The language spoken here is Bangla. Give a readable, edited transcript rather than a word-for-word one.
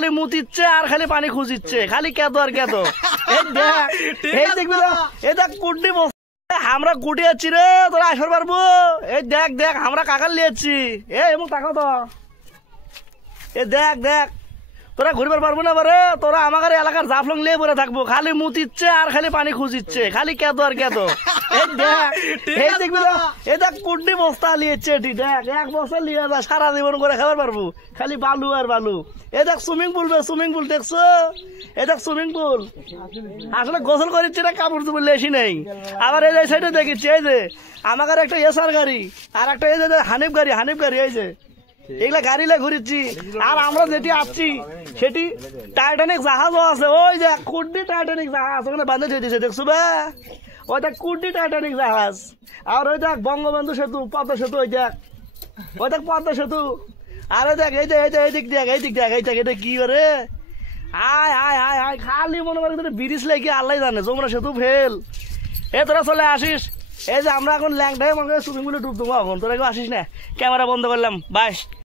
খালি মুতিচ্ছে আর খালি পানি খুঁজিচ্ছে, খালি কেতো আর কেতো। এই দেখ, এই দেখবি তো, এই দেখ কুডনি আমরা কুটি যাচ্ছি রে, তোরা আসর পারবো? এই দেখ দেখ আমরা কাকার লিয়েছি। এমন তাকাও তো, এ দেখ দেখ তোরা ঘুরবার পারবো না বারে, তোরা আমাদের এলাকার জাফলং লিয়ে পরে থাকবো, খালি মুতিচ্ছে আর খালি পানি খুঁজিচ্ছে, খালি কেতো আর কেতো। এই দেখ, এই দেখবি তো, এই দেখ কুডনি বস্তা লিয়েছে, ঠিক দেখ এক বস্তা লিয়ে যা, সারা জীবন করে খাবার পারবো, খালি বালু আর বালু। এই দেখ সুইমিং পুল, সুইমিং পুল দেখছো? এই দেখ সুইমিং পুল, আসলে গোসল করিচ্ছে না, কাপড় চুপড় লেসি নেই। আবার এই সাইডে দেখিচ্ছি, এই যে আমাদের একটা এসআর গাড়ি আর একটা এই যে হানিফ গাড়ি, এই যে এগুলা গাড়িলে ঘুরিচ্ছি। আর আমরা যেটি আসছি সেটি টাইটানিক জাহাজও আছে, ওই যে কুডনি টাইটানিক জাহাজ ওখানে বাঁধে দিয়ে দিয়েছে, দেখছো বা? ওই দেখ কুডনি টাইটানিক জাহাজ। আর ওই দেখ বঙ্গবন্ধু সেতু, পদ্মা সেতু, ওই দেখ পদ্মা সেতু। আর ওই দেখ এই দিক দেখ, এটা কি করে? আয় আয় আয় আয়, খালি মনে করে ব্রিজ লেগে আল্লাহ জানে, যমুনা সেতু ফেল। তোরা চলে আসিস, এই যে আমরা এখন ল্যাংটাই মনে করে সুইমিং পুলে ডুব দেবো এখন, তোরা কেউ আসিস না। ক্যামেরা বন্ধ করলাম, বাস।